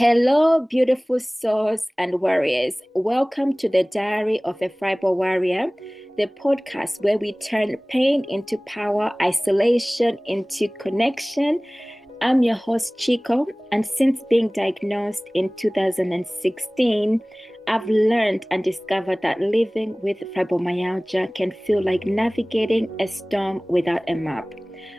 Hello, beautiful souls and warriors. Welcome to the Diary of a Fibro Warrior, the podcast where we turn pain into power, isolation into connection. I'm your host, Chico, and since being diagnosed in 2016, I've learned and discovered that living with fibromyalgia can feel like navigating a storm without a map.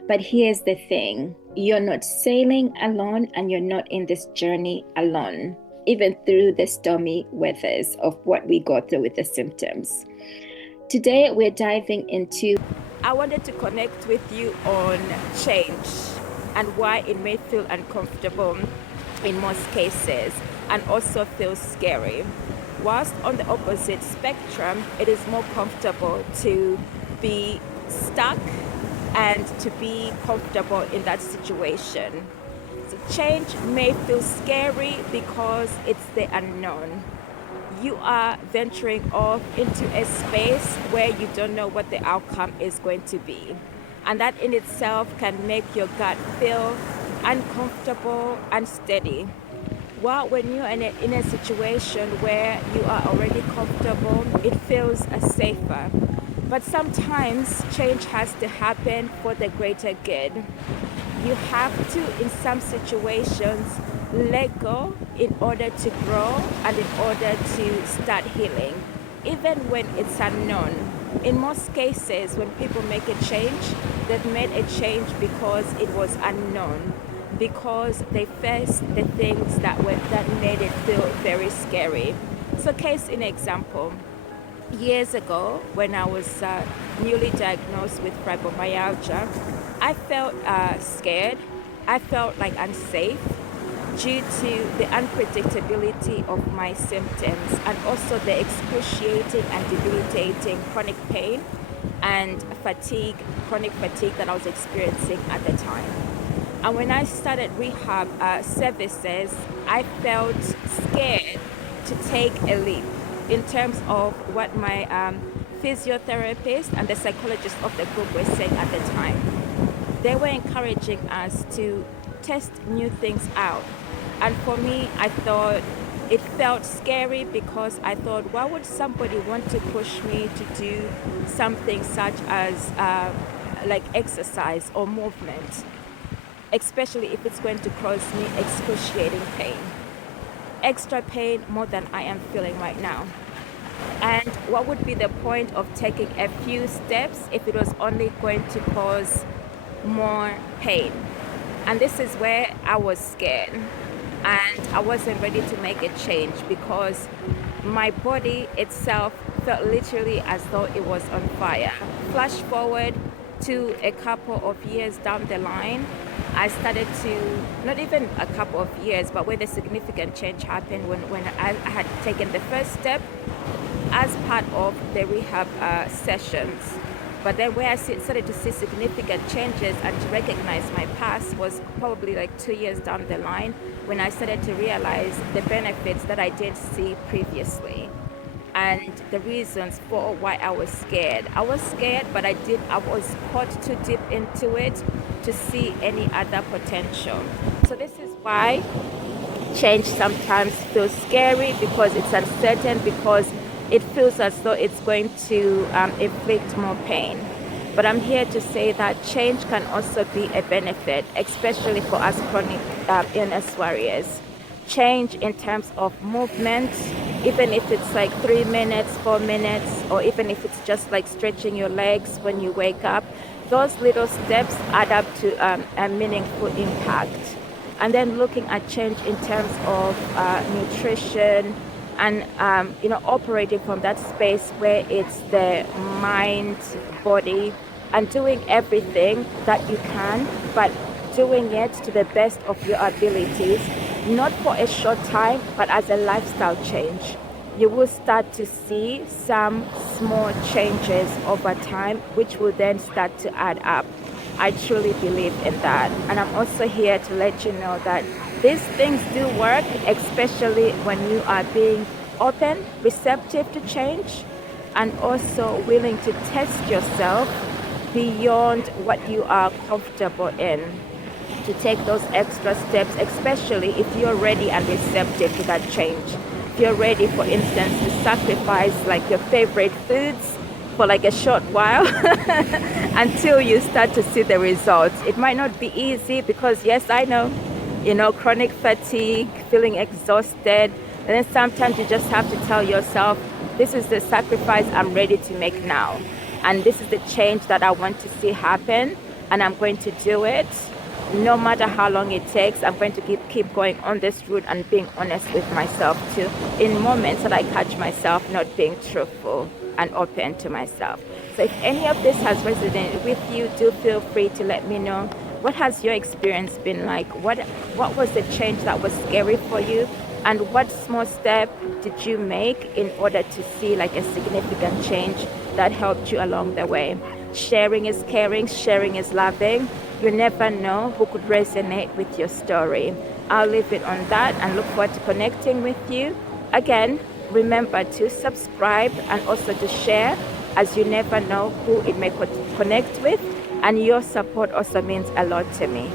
But here's the thing, you're not sailing alone and you're not in this journey alone, even through the stormy weathers of what we go through with the symptoms. Today, we're diving into... I wanted to connect with you on change and why it may feel uncomfortable in most cases and also feel scary. Whilst on the opposite spectrum, it is more comfortable to be stuck and to be comfortable in that situation. So change may feel scary because it's the unknown. You are venturing off into a space where you don't know what the outcome is going to be. And that in itself can make your gut feel uncomfortable, unsteady. While when you're in a situation where you are already comfortable, it feels safer. But sometimes change has to happen for the greater good. You have to, in some situations, let go in order to grow and in order to start healing, even when it's unknown. In most cases, when people make a change, they've made a change because it was unknown, because they faced the things that made it feel very scary. So case in example, years ago when I was newly diagnosed with fibromyalgia, I felt scared. I felt like unsafe due to the unpredictability of my symptoms and also the excruciating and debilitating chronic pain and chronic fatigue that I was experiencing at the time. And when I started rehab services, I felt scared to take a leap in terms of what my physiotherapist and the psychologist of the group were saying at the time. They were encouraging us to test new things out. And for me, I thought it felt scary because I thought, why would somebody want to push me to do something such as like exercise or movement, especially if it's going to cause me excruciating pain. Extra pain more than I am feeling right now. And what would be the point of taking a few steps if it was only going to cause more pain? And this is where I was scared and I wasn't ready to make a change because my body itself felt literally as though it was on fire. Flash forward to a couple of years down the line, I started to, not even a couple of years, but where the significant change happened when I had taken the first step as part of the rehab sessions. But then where I started to see significant changes and to recognize my past was probably like 2 years down the line when I started to realize the benefits that I didn't see previously and the reasons for why I was scared. I was scared, but I was caught too deep into it to see any other potential. So this is why change sometimes feels scary, because it's uncertain, because it feels as though it's going to inflict more pain. But I'm here to say that change can also be a benefit, especially for us chronic illness warriors. Change in terms of movement, even if it's like 3 minutes, 4 minutes, or even if it's just like stretching your legs when you wake up, those little steps add up to a meaningful impact. And then looking at change in terms of nutrition and operating from that space where it's the mind, body, and doing everything that you can, but doing it to the best of your abilities, not for a short time, but as a lifestyle change. You will start to see some small changes over time, which will then start to add up. I truly believe in that. And I'm also here to let you know that these things do work, especially when you are being open, receptive to change, and also willing to test yourself beyond what you are comfortable in. to take those extra steps, especially if you're ready and receptive to that change. If you're ready, for instance, to sacrifice like your favorite foods for like a short while until you start to see the results. It might not be easy because, yes, I know, chronic fatigue, feeling exhausted, and then sometimes you just have to tell yourself, this is the sacrifice I'm ready to make now. And this is the change that I want to see happen, and I'm going to do it. No matter how long it takes, I'm going to keep going on this route and being honest with myself too, in moments that I catch myself not being truthful and open to myself. So if any of this has resonated with you, do feel free to let me know. What has your experience been like? What was the change that was scary for you? And what small step did you make in order to see like a significant change that helped you along the way? Sharing is caring, sharing is loving. You never know who could resonate with your story. I'll leave it on that and look forward to connecting with you. Again, remember to subscribe and also to share, as you never know who it may connect with. And your support also means a lot to me.